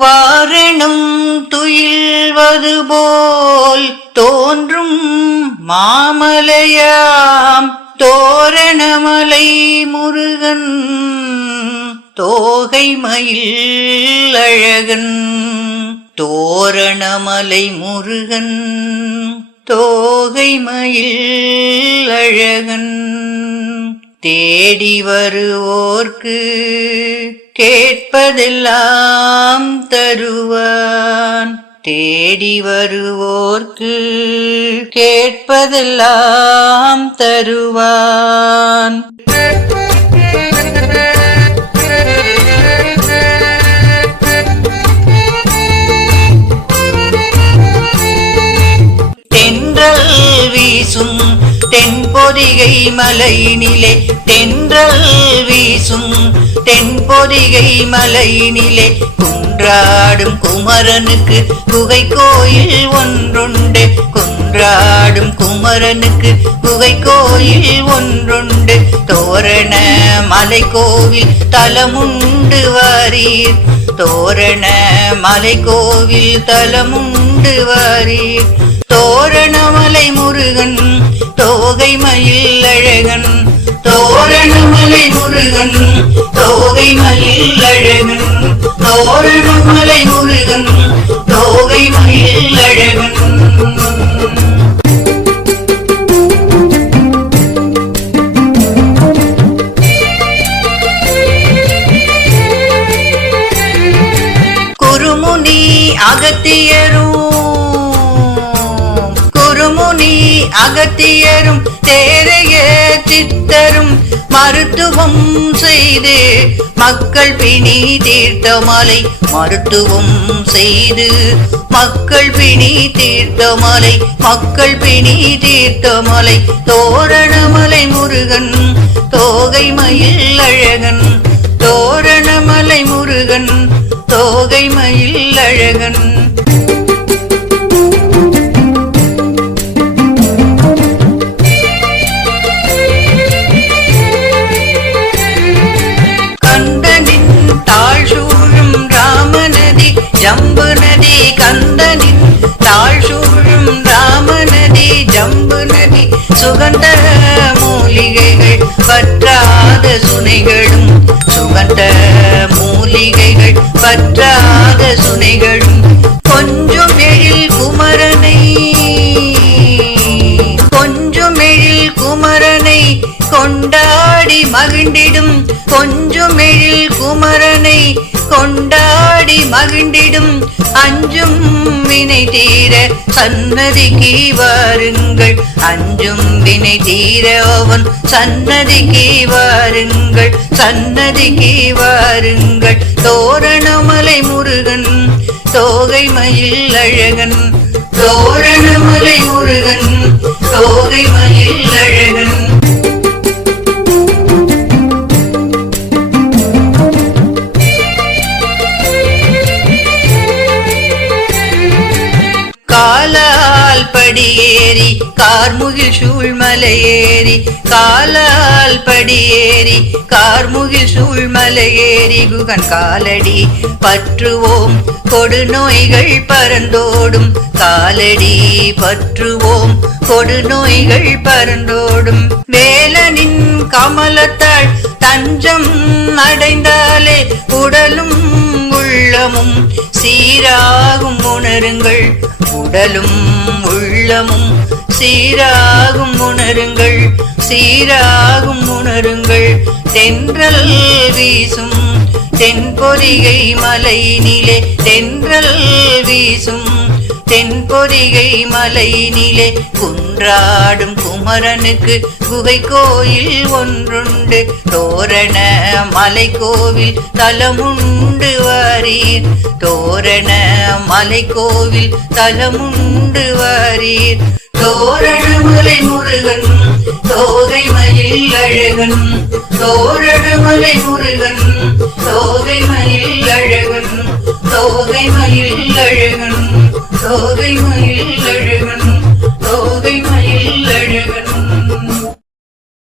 வாரணம் துயில்வது போல் தோன்றும் மாமலையாம் தோரணமலை முருகன் தோகை மயில் அழகன் தோரணமலை முருகன் தோகை மயில் அழகன் தேடி வருவோர்க்கு கேட்பதெல்லாம் தருவான். தேடி வருவோர்க்கு கேட்பதெல்லாம் தருவான். தென்றல் வீசும் தென்பொதிகை மலையினிலே தென்ற வீசும் தென்பொதிகை மலையினிலே குன்றாடும் குமரனுக்கு குகை கோயில் ஒன்றுண்டு. குன்றாடும் குமரனுக்கு குகை கோயில் ஒன்றுண்டு. தோரண மலை கோவில் தலமுண்டு வாரீர். தோரண மலை கோவில் தலமுண்டு வாரீர். தோரணமலை முருகன் தோகை மயில் அழகன் தோரணமலை முருகன் தோகை மயில் அழகன். தோரணமலை முருகன் தோகை மயில் அழகன். குருமுனி அகத்தியரும் அகத்தியரும் தேரைய சித்தரும் மருத்துவம் செய்து மக்கள் பிணி தீர்த்தமலை மருத்துவம் செய்து மக்கள் பிணி தீர்த்தமலை மக்கள் பிணி தீர்த்தமலை தோரணமலை முருகன் தோகை மயில் அழகன் தோரணமலை முருகன் தோகை மயில் அழகன். ஜம்பு நதி கந்தனின் தாழ் சூழும் ராம நதி ஜம்பு நதி சுகந்த மூலிகைகள் பற்றாத சுனைகளும் சுகந்த மூலிகைகள் பற்றாத சுனைகள் கொண்டாடி மகிழ்ந்திடும். கொஞ்சம் எழில் குமரனை கொண்டாடி மகிழ்ந்திடும். அஞ்சும் வினை தீர சன்னதிக்கு வாருங்கள். அஞ்சும் வினை தீர அவன் சன்னதிக்கு வாருங்கள். சன்னதிக்கு வாருங்கள். தோரணமலை முருகன் தோகை மயில் அழகன். தோரணமலை முருகன் தோகை மயில் காலால் படியேறி கார்முகில் சூழ்மலையேறி காலால் படியேறி கார்முகில் சூழ்மலையேறி குகன் காலடி பற்றுவோம். கொடுநோய்கள் பறந்தோடும் காலடி பற்றுவோம். கொடுநோய்கள் பறந்தோடும். வேலனின் கமலத்தாள் தஞ்சம் அடைந்தாலே உடலும் உள்ளமும் சீராகும் உணருங்கள். உடலும் உள்ளமும் சீராகும் உணருங்கள். சீராகும் உணருங்கள். தென்றல் வீசும் தென்பொறிகை மலை நிலை தென்றல் வீசும் தென்பொதிகை மலையினிலே குன்றாடும் குமரனுக்கு குகை கோயில் ஒன்றுண்டு. தோரண மலை கோவில் தலமுண்டு வரீர். தோரண மலை கோவில் தலமுண்டு வரீர். தோரணமலை முருகன் தோகை மயில் அழகன். தோரணமலை முருகன் தோகை மயில் அழகன். தோகை மயில் அழகன். தோகை மயில் அழகன்